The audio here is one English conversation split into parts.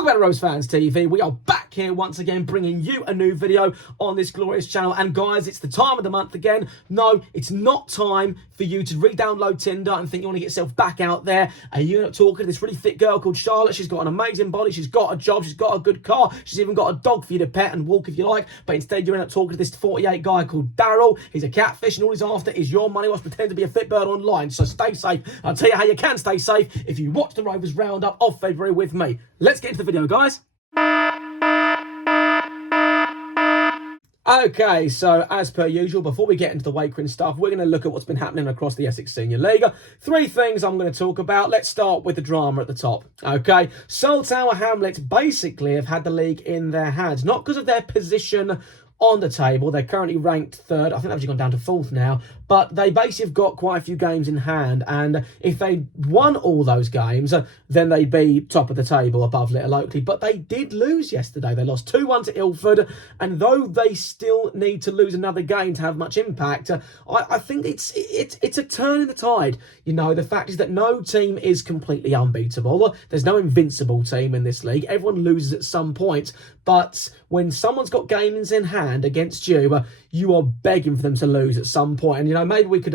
Welcome back to Rose Fans TV. We are back here once again bringing you a new video on this glorious channel. And guys, it's the time of the month again. No, it's not time for you to re-download Tinder and think you want to get yourself back out there. And you're not talking to this really fit girl called Charlotte. She's got an amazing body. She's got a job. She's got a good car. She's even got a dog for you to pet and walk if you like. But instead, you end up talking to this 48 guy called Daryl. He's a catfish and all he's after is your money whilst pretending to be a fit bird online. So stay safe. I'll tell you how you can stay safe if you watch the Rovers Roundup of February with me. Let's get into the video, guys. Okay, so as per usual, before we get into the Wakering stuff, we're going to look at what's been happening across the Essex Senior League. Three things I'm going to talk about. Let's start with the drama at the top. Okay, Tower Hamlets basically have had the league in their hands, not because of their position on the table. They're currently ranked third. I think they've actually gone down to fourth now. But they basically have got quite a few games in hand. And if they won all those games, then they'd be top of the table above Little Oakley. But they did lose yesterday. They lost 2-1 to Ilford. And though they still need to lose another game to have much impact, I think it's a turn in the tide. You know, the fact is that no team is completely unbeatable. There's no invincible team in this league. Everyone loses at some point. But when someone's got games in hand against you, you are begging for them to lose at some point. And, you know, maybe we could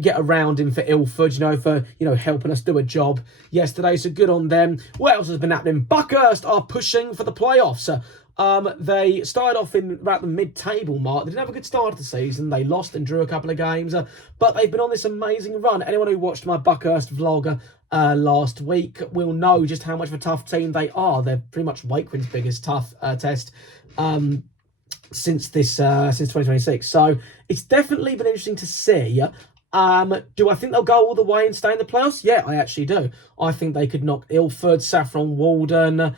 get around him for Ilford, you know, for, you know, helping us do a job yesterday. So good on them. What else has been happening? Buckhurst are pushing for the playoffs. They started off in about the mid-table mark. They didn't have a good start of the season. They lost and drew a couple of games, but they've been on this amazing run. Anyone who watched my Buckhurst vlog last week will know just how much of a tough team they are. They're pretty much Wakering's biggest tough test since 2026. So it's definitely been interesting to see. Do I think they'll go all the way and stay in the playoffs? Yeah, I actually do. I think they could knock Ilford, Saffron Walden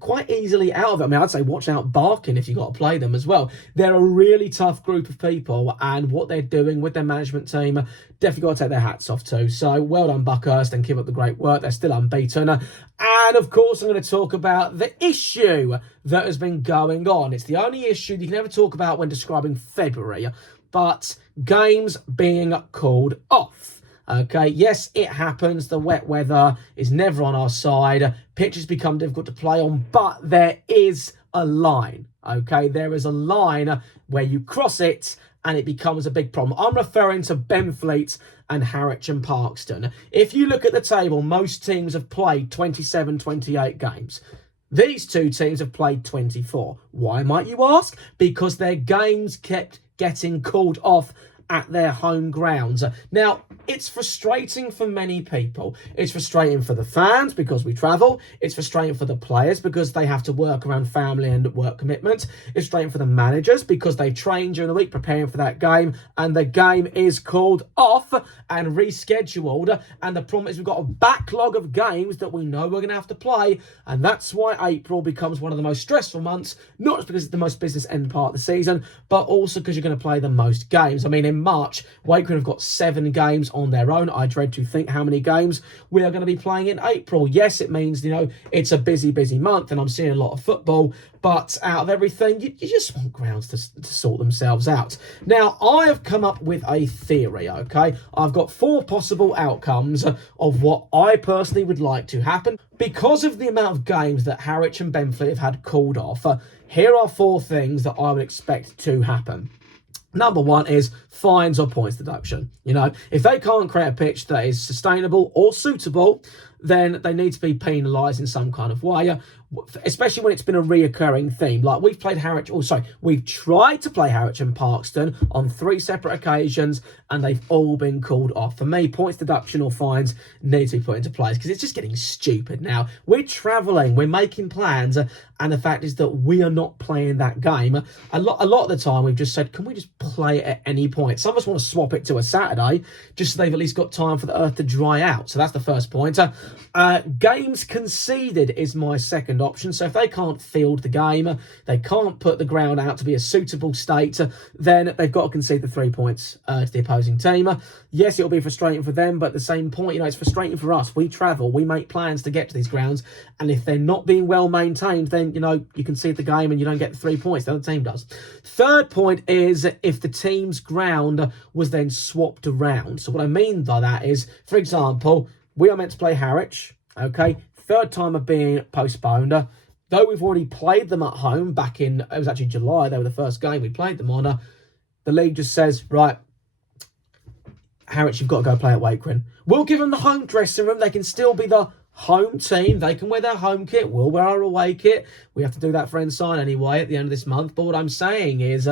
quite easily out of it. I mean, I'd say watch out Barking if you got to play them as well. They're a really tough group of people, and what they're doing with their management team, definitely got to take their hats off to. So well done Buckhurst, and keep up the great work. They're still unbeaten. And of course I'm going to talk about the issue that has been going on. It's the only issue you can ever talk about when describing February, but games being called off. Okay, yes, it happens. The wet weather is never on our side. Pitches become difficult to play on, but there is a line. Okay, there is a line where you cross it and it becomes a big problem. I'm referring to Benfleet and Harwich and Parkston. If you look at the table, most teams have played 27, 28 games. These two teams have played 24. Why, might you ask? Because their games kept getting called off at their home grounds. Now, it's frustrating for many people. It's frustrating for the fans because we travel. It's frustrating for the players because they have to work around family and work commitments. It's frustrating for the managers because they train during the week preparing for that game, and the game is called off and rescheduled. And the problem is we've got a backlog of games that we know we're going to have to play, and that's why April becomes one of the most stressful months, not just because it's the most business end part of the season, but also because you're going to play the most games. I mean, in March, Wakering have got 7 games on their own. I dread to think how many games we are going to be playing in April. Yes, it means, you know, it's a busy month and I'm seeing a lot of football, but out of everything, you just want grounds to sort themselves out. Now, I have come up with a theory, okay? I've got 4 possible outcomes of what I personally would like to happen. Because of the amount of games that Harwich and Benfleet have had called off, here are 4 things that I would expect to happen. Number 1 is fines or points deduction. You know, if they can't create a pitch that is sustainable or suitable, then they need to be penalised in some kind of way, especially when it's been a reoccurring theme. Like we've tried to play Harwich and Parkston on 3 separate occasions, and they've all been called off. For me, points deduction or fines need to be put into place because it's just getting stupid now. We're travelling, we're making plans, and the fact is that we are not playing that game. A lot of the time, we've just said, can we just play at any point? Some of us want to swap it to a Saturday just so they've at least got time for the earth to dry out. So that's the first point. Games conceded is my second option. So if they can't field the game, they can't put the ground out to be a suitable state, then they've got to concede the 3 points to the opposing team. Yes, it'll be frustrating for them, but at the same point, you know, it's frustrating for us. We travel, we make plans to get to these grounds, and if they're not being well maintained, then, you know, you concede the game and you don't get the 3 points. The other team does. Third point is if the team's ground was then swapped around. So what I mean by that is, for example, we are meant to play Harwich, okay? third time of being postponed. Though we've already played them at home back in, it was actually July, they were the first game we played them on. The league just says, right, Harwich, you've got to go play at Wakering. We'll give them the home dressing room. They can still be the home team. They can wear their home kit. We'll wear our away kit. We have to do that for Ensign anyway at the end of this month. But what I'm saying is,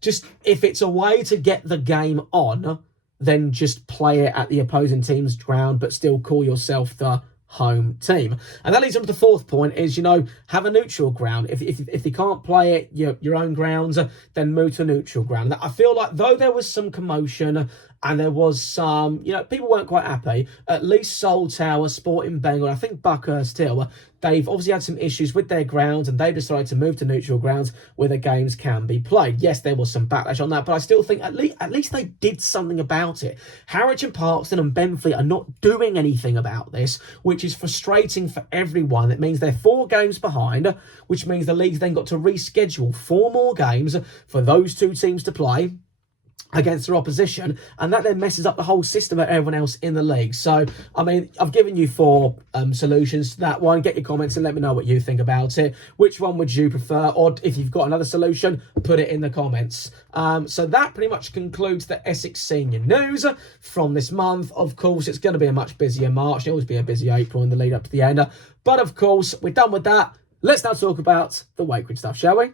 just if it's a way to get the game on, then just play it at the opposing team's ground, but still call yourself the home team. And that leads on to the fourth point is, have a neutral ground. If you can't play it your own grounds, then move to a neutral ground. I feel like though there was some commotion and there was some, people weren't quite happy, at least Soul Tower, Sporting Bengal, I think Buckhurst Hill, they've obviously had some issues with their grounds and they decided to move to neutral grounds where the games can be played. Yes, there was some backlash on that, but I still think at least they did something about it. Harwich and Parkston and Benfleet are not doing anything about this, which is frustrating for everyone. It means they're 4 games behind, which means the league's then got to reschedule 4 more games for those 2 teams to play against their opposition, and that then messes up the whole system of everyone else in the league. So, I mean, I've given you 4 solutions to that one. Get your comments and let me know what you think about it. Which one would you prefer? Or if you've got another solution, put it in the comments. So that pretty much concludes the Essex Senior news from this month. Of course, it's going to be a much busier March. It'll always be a busy April in the lead up to the end. But of course, we're done with that. Let's now talk about the Wakering stuff, shall we?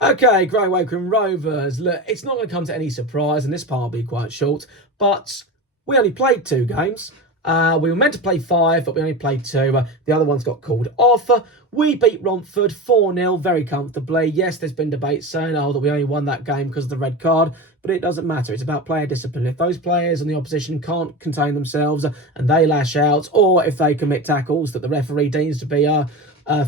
Okay, Great Wakering Rovers. Look, it's not going to come to any surprise, and this part will be quite short, but we only played 2 games. We were meant to play 5, but we only played 2. The other ones got called off. We beat Romford 4-0 very comfortably. Yes, there's been debate saying, that we only won that game because of the red card, but it doesn't matter. It's about player discipline. If those players on the opposition can't contain themselves and they lash out, or if they commit tackles that the referee deems to be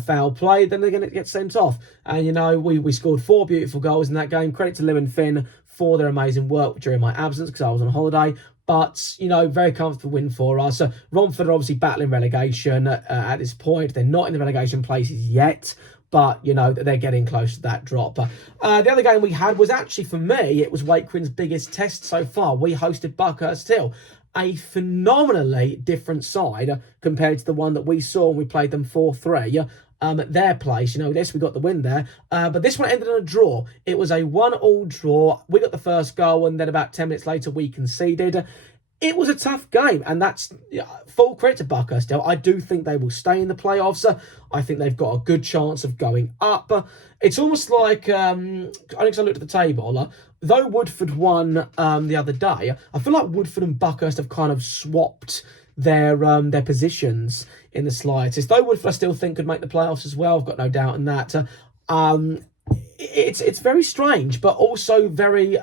foul play, then they're going to get sent off. And, we scored 4 beautiful goals in that game. Credit to Liv and Finn for their amazing work during my absence because I was on holiday. But, very comfortable win for us. Romford are obviously battling relegation at this point. They're not in the relegation places yet, but, they're getting close to that drop. The other game we had was actually, for me, it was Wakering's biggest test so far. We hosted Buckhurst Hill. A phenomenally different side compared to the one that we saw when we played them 4-3 at their place. Yes, we got the win there, but this one ended in a draw. It was a 1-1 draw. We got the first goal, and then about 10 minutes later, we conceded. It was a tough game, and that's full credit to Buckhurst Hill. I do think they will stay in the playoffs. I think they've got a good chance of going up. It's almost like, I think I looked at the table, though Woodford won the other day, I feel like Woodford and Buckhurst have kind of swapped their positions in the slightest. Though Woodford I still think could make the playoffs as well. I've got no doubt in that. It's very strange, but also very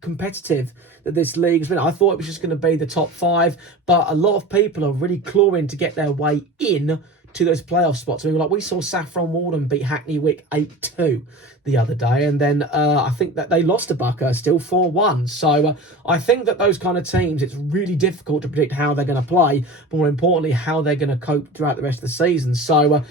competitive that this league's been. I thought it was just going to be the top 5, but a lot of people are really clawing to get their way in to those playoff spots. We saw Saffron Walden beat Hackney Wick 8-2 the other day, and then I think that they lost to Buckhurst still 4-1. So I think that those kind of teams, it's really difficult to predict how they're going to play, but more importantly, how they're going to cope throughout the rest of the season. So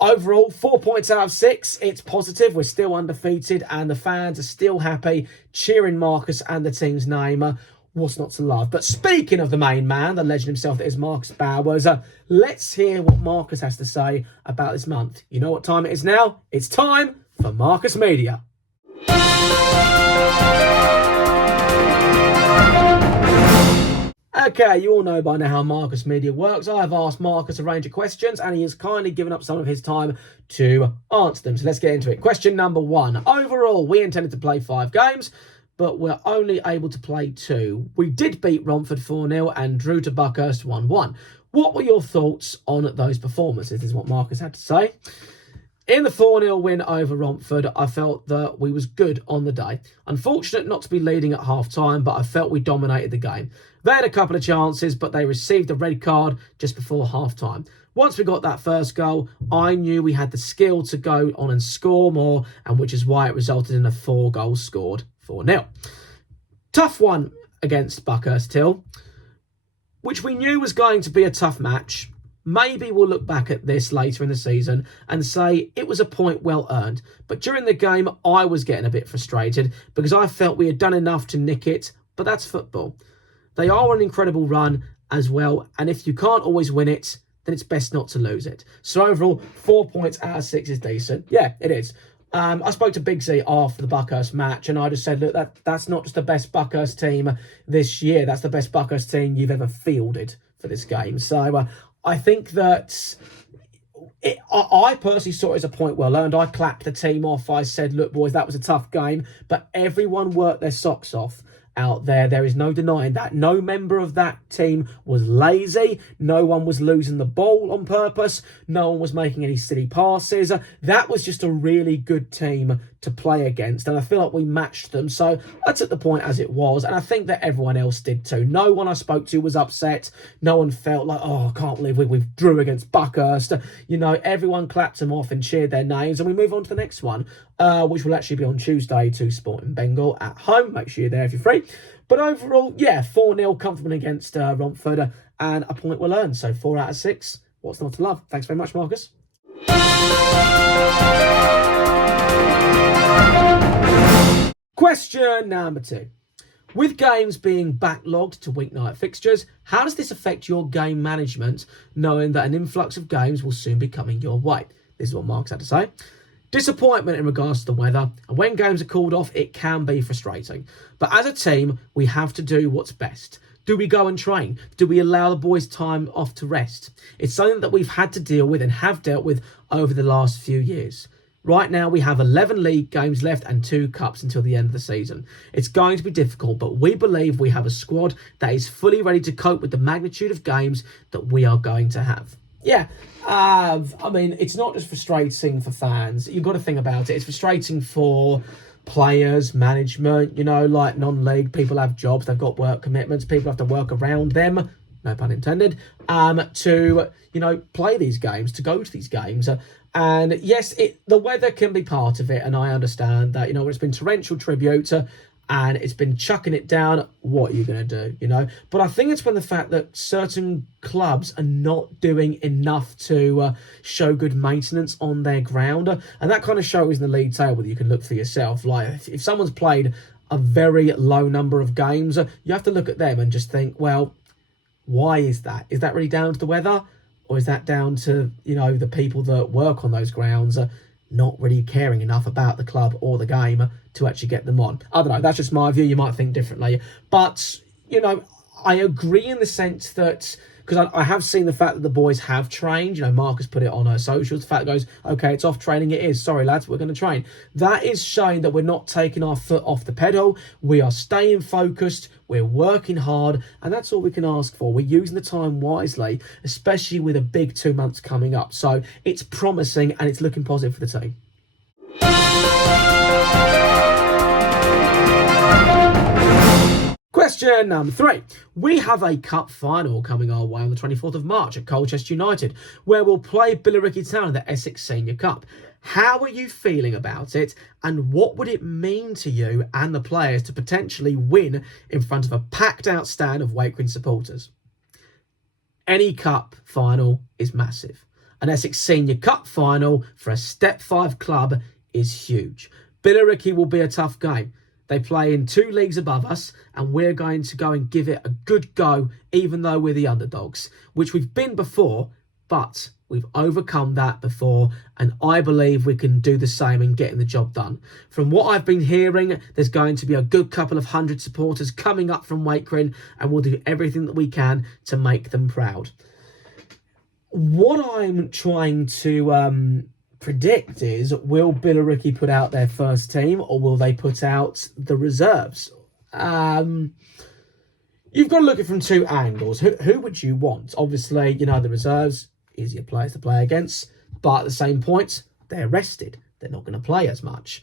overall, 4 points out of 6. It's positive. We're still undefeated, and the fans are still happy, cheering Marcus and the team's name. What's not to love? But speaking of the main man, the legend himself that is Marcus Bowers, let's hear what Marcus has to say about this month. You know what time it is now? It's time for Marcus Media. Okay, you all know by now how Marcus Media works. I have asked Marcus a range of questions, and he has kindly given up some of his time to answer them. So let's get into it. Question number 1. Overall, we intended to play 5 games, but we're only able to play 2. We did beat Romford 4-0 and drew to Buckhurst 1-1. What were your thoughts on those performances? This is what Marcus had to say. In the 4-0 win over Romford, I felt that we was good on the day. Unfortunate not to be leading at half-time, but I felt we dominated the game. They had a couple of chances, but they received a red card just before half-time. Once we got that first goal, I knew we had the skill to go on and score more, and which is why it resulted in a 4 goals scored, 4-0. Tough one against Buckhurst Hill, which we knew was going to be a tough match. Maybe we'll look back at this later in the season and say it was a point well earned. But during the game, I was getting a bit frustrated because I felt we had done enough to nick it, but that's football. They are on an incredible run, as well. And if you can't always win it, then it's best not to lose it. So overall, 4 points out of 6 is decent. Yeah, it is. I spoke to Big Z after the Buckhurst match, and I just said, look, that's not just the best Buckhurst team this year. That's the best Buckhurst team you've ever fielded for this game. So I think that I personally saw it as a point well earned. I clapped the team off. I said, look, boys, that was a tough game, but everyone worked their socks off out there. There is no denying that. No member of that team was lazy. No one was losing the ball on purpose. No one was making any silly passes. That was just a really good team to play against, and I feel like we matched them. So I took the point as it was, and I think that everyone else did too. No one I spoke to was upset. No one felt like, oh, I can't believe we drew against Buckhurst. You know, everyone clapped them off and cheered their names, and we move on to the next one, which will actually be on Tuesday to Sporting Bengal at home. Make sure you're there if you're free. But overall, yeah, 4-0 comfortable against Romford, and a point well earned. So 4 out of 6. What's not to love? Thanks very much, Marcus. Question number 2. With games being backlogged to weeknight fixtures, how does this affect your game management, knowing that an influx of games will soon be coming your way? This is what Mark's had to say. Disappointment in regards to the weather, and when games are called off, it can be frustrating. But as a team, we have to do what's best. Do we go and train? Do we allow the boys time off to rest? It's something that we've had to deal with and have dealt with over the last few years. Right now, we have 11 league games left and 2 cups until the end of the season. It's going to be difficult, but we believe we have a squad that is fully ready to cope with the magnitude of games that we are going to have. Yeah, I mean, it's not just frustrating for fans. You've got to think about it. It's frustrating for players, management, you know, like non-league. People have jobs, they've got work commitments. People have to work around them, no pun intended, to, you know, play these games, to go to these games. And yes, the weather can be part of it, and I understand that, you know, it's been torrential tribute and it's been chucking it down. What are you going to do, you know? But I think it's when the fact that certain clubs are not doing enough to show good maintenance on their ground. And that kind of shows in the league table that you can look for yourself. Like, if someone's played a very low number of games, you have to look at them and just think, well, why is that? Is that really down to the weather? Or is that down to, you know, the people that work on those grounds not really caring enough about the club or the game to actually get them on? I don't know. That's just my view. You might think differently. But, you know, I agree in the sense that, because I have seen the fact that the boys have trained. You know, Marcus put it on her socials. The fact goes, okay, it's off training. It is. Sorry, lads, we're going to train. That is showing that we're not taking our foot off the pedal. We are staying focused. We're working hard. And that's all we can ask for. We're using the time wisely, especially with a big 2 months coming up. So it's promising and it's looking positive for the team. Question number 3. We have a cup final coming our way on the 24th of March at Colchester United, where we'll play Billericay Town in the Essex Senior Cup. How are you feeling about it, and what would it mean to you and the players to potentially win in front of a packed out stand of Wakering supporters? Any cup final is massive. An Essex Senior Cup final for a Step 5 club is huge. Billericay will be a tough game. They play in 2 leagues above us, and we're going to go and give it a good go, even though we're the underdogs, which we've been before, but we've overcome that before, and I believe we can do the same in getting the job done. From what I've been hearing, there's going to be a good couple of 100 supporters coming up from Wakering, and we'll do everything that we can to make them proud. What I'm trying to predict is, will Billericay put out their first team, or will they put out the reserves? You've got to look at it from 2 angles. Who would you want? Obviously, you know, the reserves, easier players to play against, but at the same point, they're rested. They're not going to play as much.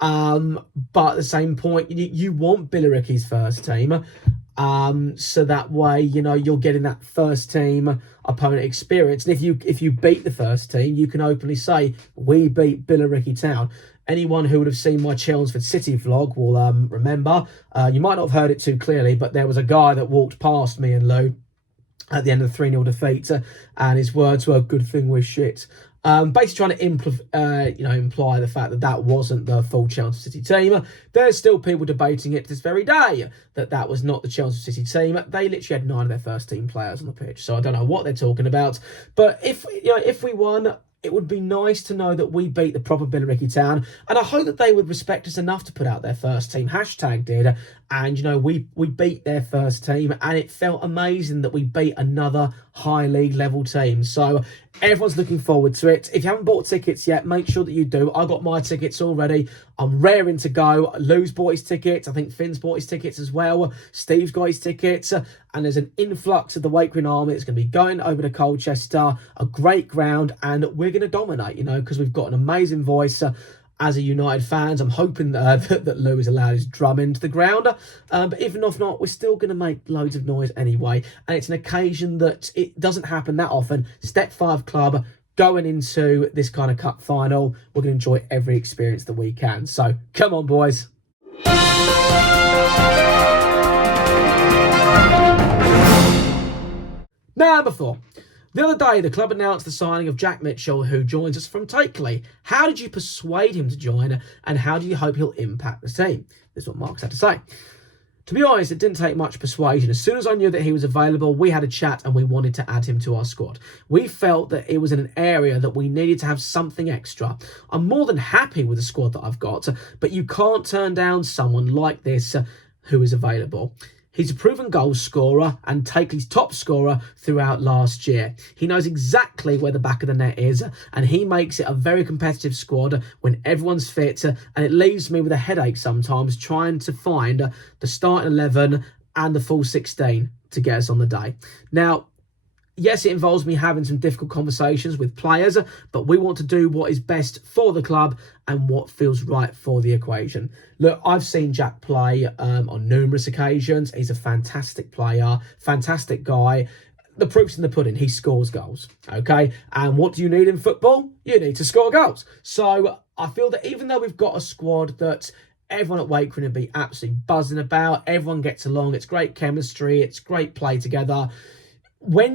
But at the same point, you want Billericay's first team, so that way, you know, you're getting that first team opponent experience. And if you beat the first team, you can openly say, we beat Billericay Town. Anyone who would have seen my Chelmsford City vlog will remember. You might not have heard it too clearly, but there was a guy that walked past me and Lou at the end of the 3-0 defeat, and his words were, good thing we're shit. Basically trying to imply the fact that that wasn't the full Chelsea City team. There's still people debating it to this very day that that was not the Chelsea City team. They literally had 9 of their first team players on the pitch, so I don't know what they're talking about. But if we won, it would be nice to know that we beat the proper Billericay Town, and I hope that they would respect us enough to put out their first team. Hashtag did, and we beat their first team, and it felt amazing that we beat another high league level team. So everyone's looking forward to it. If you haven't bought tickets yet, make sure that you do. I got my tickets already. I'm raring to go. Lou's bought his tickets. I think Finn's bought his tickets as well. Steve's got his tickets. And there's an influx of the Wakering Army. It's going to be going over to Colchester, a great ground, and we're going to dominate, because we've got an amazing voice. As a United fans, I'm hoping that Lou is allowed his drum into the ground. But even if not, we're still going to make loads of noise anyway. And it's an occasion that it doesn't happen that often. Step 5 club going into this kind of cup final. We're going to enjoy every experience that we can. So come on, boys. Number 4. The other day, the club announced the signing of Jack Mitchell, who joins us from Takeley. How did you persuade him to join, and how do you hope he'll impact the team? This is what Mark's had to say. To be honest, it didn't take much persuasion. As soon as I knew that he was available, we had a chat and we wanted to add him to our squad. We felt that it was in an area that we needed to have something extra. I'm more than happy with the squad that I've got, but you can't turn down someone like this who is available. He's a proven goal scorer and Takeley's top scorer throughout last year. He knows exactly where the back of the net is, and he makes it a very competitive squad when everyone's fit, and it leaves me with a headache sometimes trying to find the starting 11 and the full 16 to get us on the day. Now, yes, it involves me having some difficult conversations with players, but we want to do what is best for the club and what feels right for the equation. Look, I've seen Jack play on numerous occasions. He's a fantastic player, fantastic guy. The proof's in the pudding. He scores goals, okay? And what do you need in football? You need to score goals. So I feel that even though we've got a squad that everyone at Wakering would be absolutely buzzing about, everyone gets along, it's great chemistry, it's great play together, I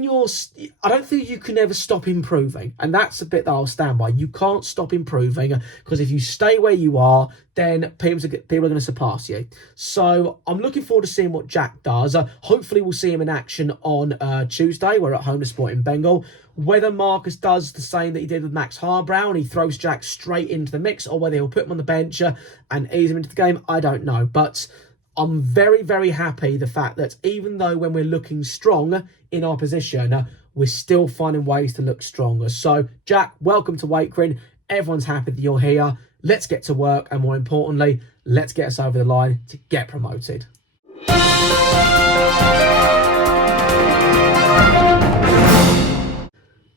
don't think you can ever stop improving. And that's a bit that I'll stand by. You can't stop improving, because if you stay where you are, then people are going to surpass you. So I'm looking forward to seeing what Jack does. Hopefully we'll see him in action on Tuesday. We're at home to Sporting Bengal. Whether Marcus does the same that he did with Max Harbrow and he throws Jack straight into the mix, or whether he'll put him on the bench and ease him into the game, I don't know. But I'm very, very happy the fact that even though when we're looking strong in our position, we're still finding ways to look stronger. So, Jack, welcome to Wakering. Everyone's happy that you're here. Let's get to work, and more importantly, let's get us over the line to get promoted.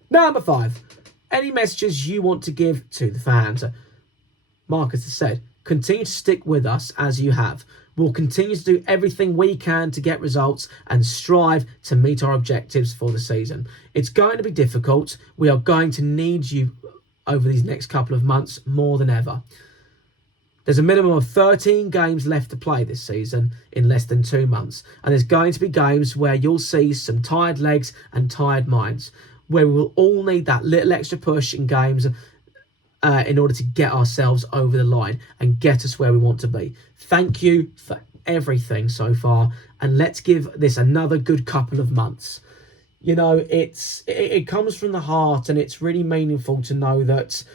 Number 5. Any messages you want to give to the fans? Marcus has said, continue to stick with us as you have. We'll continue to do everything we can to get results and strive to meet our objectives for the season. It's going to be difficult. We are going to need you over these next couple of months more than ever. There's a minimum of 13 games left to play this season in less than 2 months. And there's going to be games where you'll see some tired legs and tired minds, where we will all need that little extra push in games in order to get ourselves over the line and get us where we want to be. Thank you for everything so far, and let's give this another good couple of months. It comes from the heart, and it's really meaningful to know that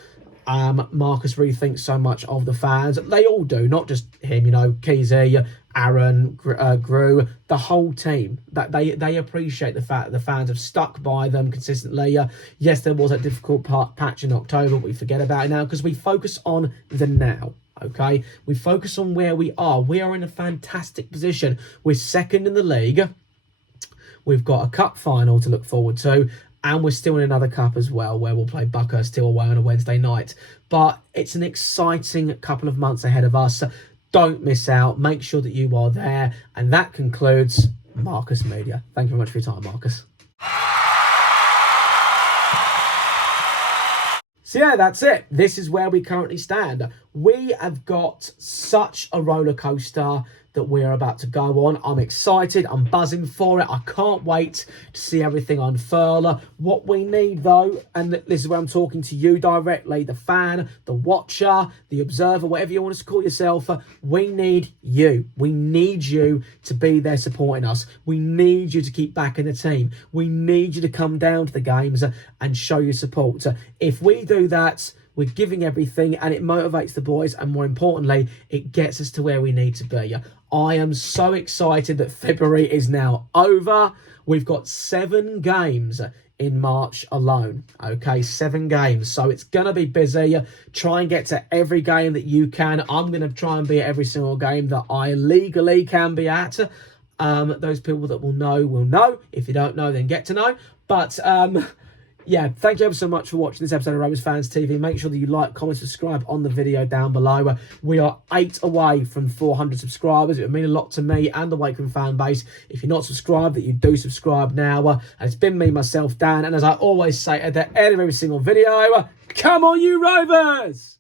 Marcus really thinks so much of the fans. They all do, not just him, Keezy, Aaron, Gru, the whole team. That they appreciate the fact that the fans have stuck by them consistently. Yes, there was a difficult patch in October, but we forget about it now because we focus on the now. Okay, we focus on where we are. We are in a fantastic position. We're second in the league. We've got a cup final to look forward to, and we're still in another cup as well, where we'll play Buckhurst still away on a Wednesday night. But it's an exciting couple of months ahead of us. Don't miss out. Make sure that you are there. And that concludes Marcus Media. Thank you very much for your time, Marcus. So yeah, that's it. This is where we currently stand. We have got such a roller coaster that we're about to go on. I'm excited. I'm buzzing for it. I can't wait to see everything unfurl. What we need, though, and this is where I'm talking to you directly, the fan, the watcher, the observer, whatever you want to call yourself, we need you. We need you to be there supporting us. We need you to keep backing the team. We need you to come down to the games and show your support. If we do that, we're giving everything, and it motivates the boys, and more importantly, it gets us to where we need to be. I am so excited that February is now over. We've got 7 games in March alone. Okay, 7 games. So it's going to be busy. Try and get to every game that you can. I'm going to try and be at every single game that I legally can be at. Those people that will know. If you don't know, then get to know. But yeah, thank you ever so much for watching this episode of Rovers Fans TV. Make sure that you like, comment, subscribe on the video down below. We are 8 away from 400 subscribers. It would mean a lot to me and the Wakering fan base if you're not subscribed, that you do subscribe now. And it's been me, myself, Dan. And as I always say at the end of every single video, come on, you Rovers!